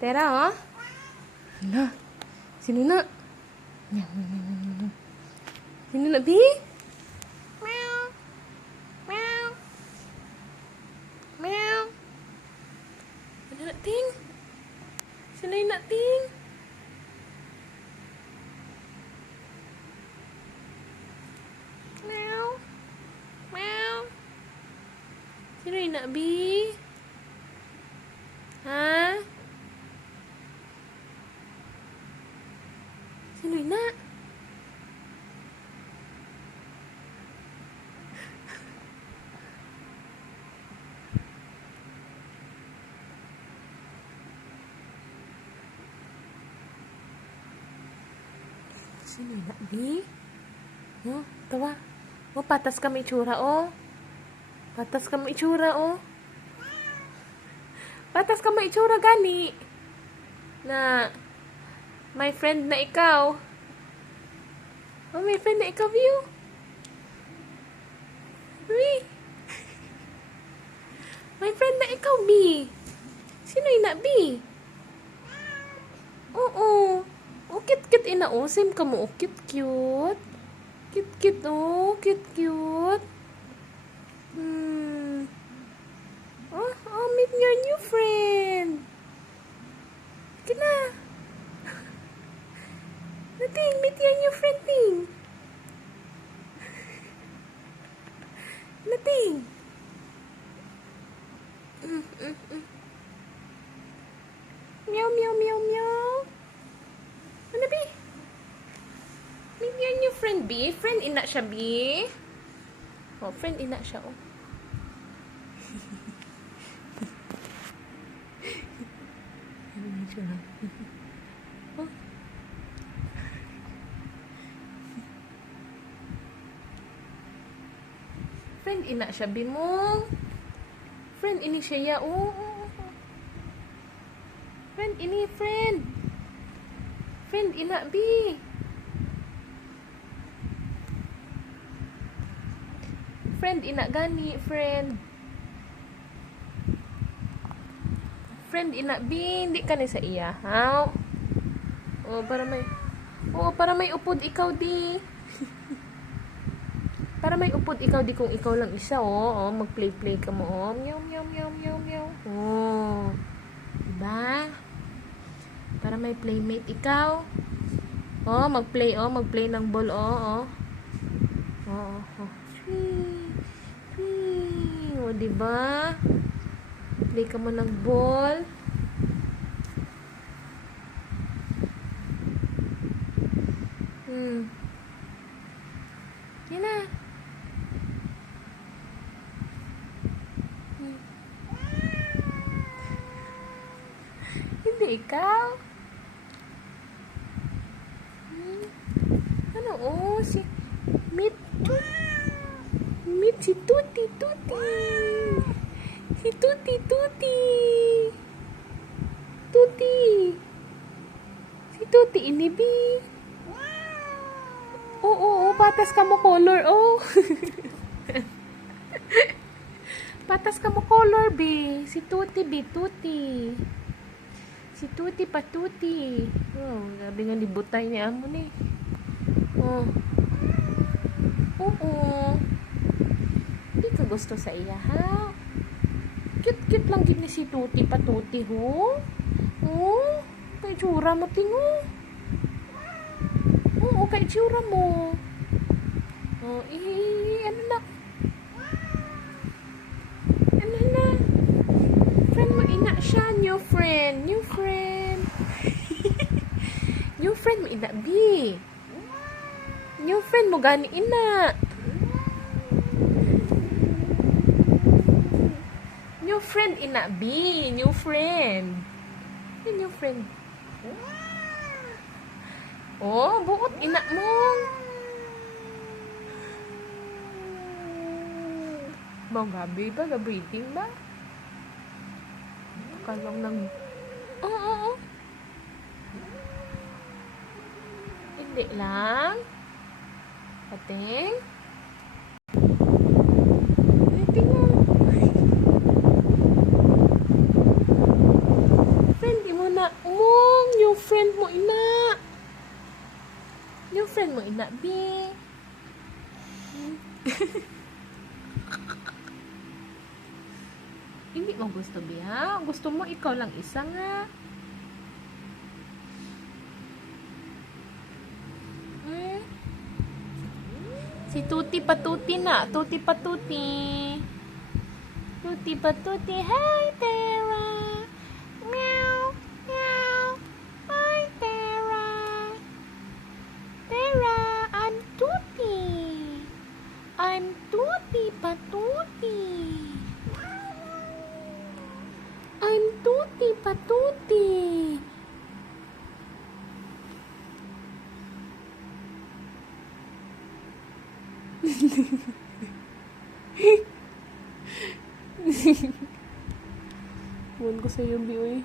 Tera, oh. Hala. Sino na? Sino na, Bi? Meow. Meow. Meow. Ano na, Ting? Sino yung na, Ting? Meow. Meow. Sino yung na, Bi? Ha? Sino yung na? Sino yung na, Bi? Oh, tawa. Oh, patas ka may itsura, oh. Patas ka may itsura, oh. Patas ka may itsura, gani. Na, my friend na ikaw. Oh, my friend na ikaw, view. Bi. My friend na ikaw, Bi. Sino yung na, Bi? Oo. Oh, cute-cute ina, oh. Same ka mo, oh. Cute-cute. Cute-cute, oh. Cute-cute. Oh, meet your new friend. Kina. Nating, meet your new friend, Ting. Nating. Meow, meow, meow, meow. Ano, Bi? Meet your new friend, Bi. Friend ina siya, Bi. Oh, friend ina siya, oh. Oh. Friend ina siya, Bi mo. Friend ini siya, ya. Oh. Friend ini, friend. Friend ina, Bi. Friend ina gani, friend. Friend ina, Bi. Hindi ka ni sa iya, ha? Oh, para may upod ikaw, di. Para may upod ikaw, di kung ikaw lang isa, oh. Oh, mag-play-play ka mo, oh. Meow, meow, meow, meow, meow. Oh. Diba? Para may playmate ikaw. Oh, mag-play ng ball, oh, oh. Oh, oh. O, diba? Play ka mo ng ball. Yan na. Hindi ikaw. Ano, oh, si Meet si Tuti. Si Tuti. Si Tuti ini, Bi. Oo, patas ka mo color, oh. Patas ka mo color, Bi. Si Tuti, Bi, Tuti. Si Tuti patuti. Oh, gabi nga libutay niya amo ni. Oh. Oo. Di ka gusto sa iya, ha? Cute lang gid ni si Tuti patuti, ho. Oh, kay tsura mo tingo. Oo, kay tsura mo. Oh, ano na? Ano na? Friend mo ina siya, new friend. New friend mo ina, Bi. New friend mo gani ina. New friend ina, Bi. New friend. New friend. Oh, buot ina mo. Bang gabi ba? Ga-breathing ba? Kalong ng... Oo. Hindi lang. Pating. Pating mo. Friend, di mo na... friend mo, ina. Yung friend mo, ina, B. Hindi mo gusto, B, ha? Gusto mo, ikaw lang isa nga. Hmm? Si Tuti Patuti na. Tuti Patuti. Tuti Patuti. Hi, Tara. Meow. Meow. Hi, Tara. Tara, I'm Tuti. I'm Tuti Patuti. I'm Tuti Patuti. Buwan ko sa'yo, Bi, uy.